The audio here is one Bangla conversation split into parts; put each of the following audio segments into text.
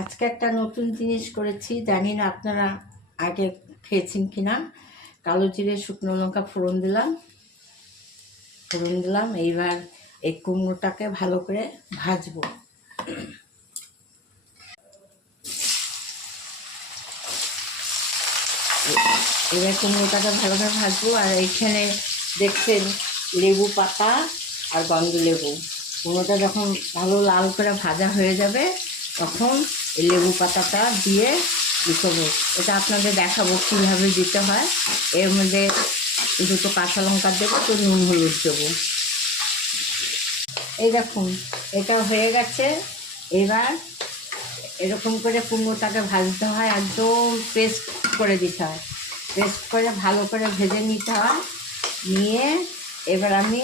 আজকে একটা নতুন জিনিস করেছি, জানি না আপনারা আগে খেয়েছেন কিনা। কালো জিরে শুকনো লঙ্কা ফোড়ন দিলাম। এইবার এই কুমড়োটাকে ভালো করে ভাজবো। এবার কুমড়োটাকে ভালো করে ভাজবো। আর এইখানে দেখছেন লেবু পাতা আর গন্ধ লেবু। কুমড়োটা যখন ভালো লাল করে ভাজা হয়ে যাবে তখন এই লেবু পাতাটা দিয়ে দিতে। এটা আপনাদের দেখাবো কীভাবে দিতে হয়। এর মধ্যে দুটো কাঁচা লঙ্কা দেবো, তো নুন হলুদ দেবো। এই দেখুন এটা হয়ে গেছে। এবার এরকম করে কুমড়োটাকে ভাজতে হয়, একদম পেস্ট করে দিতে হয়। পেস্ট করে ভালো করে ভেজে নিতে হয়। নিয়ে এবার আমি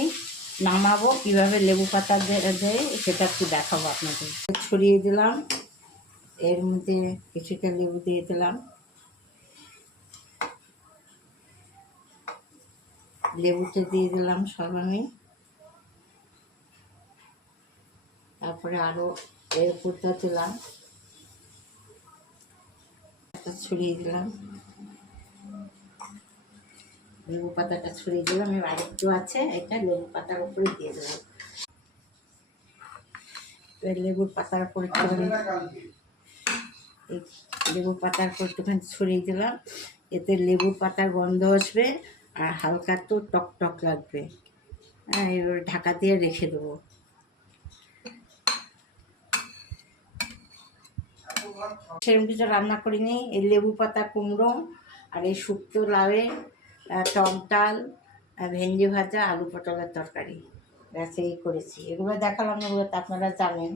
নামাবো, কীভাবে লেবু পাতা দেয় সেটা একটু দেখাবো আপনাদের। ছড়িয়ে দিলাম, এর মধ্যে কিছুটা লেবু দিয়ে দিলাম। লেবুটা দিয়ে দিলাম সব আমি। তারপরে আরও এর উপরটা দিলাম, ছড়িয়ে দিলাম, লেবু পাতাটা ছড়িয়ে দিলাম। এবার আরেকটু আছে, এটা লেবু পাতার উপরে দিয়ে দিলাম। লেবুর পাতার উপর একটুখানি লেবুর পাতার উপর একটুখানি ছড়িয়ে দিলাম। এতে লেবুর পাতার গন্ধ আসবে আর হালকা একটু টক টক লাগবে। হ্যাঁ, এবার ঢাকা দিয়ে রেখে দেবো। সেরকম কিছু রান্না করিনি। এই লেবু পাতা কুমড়ো আর এই শুক্তো লাউয়ে টক ডাল, ভেন্ডি ভাজা, আলু পটলের তরকারি, ব্যাস এই করেছি। এগুলো দেখালাম, এগুলো তো আপনারা জানেন।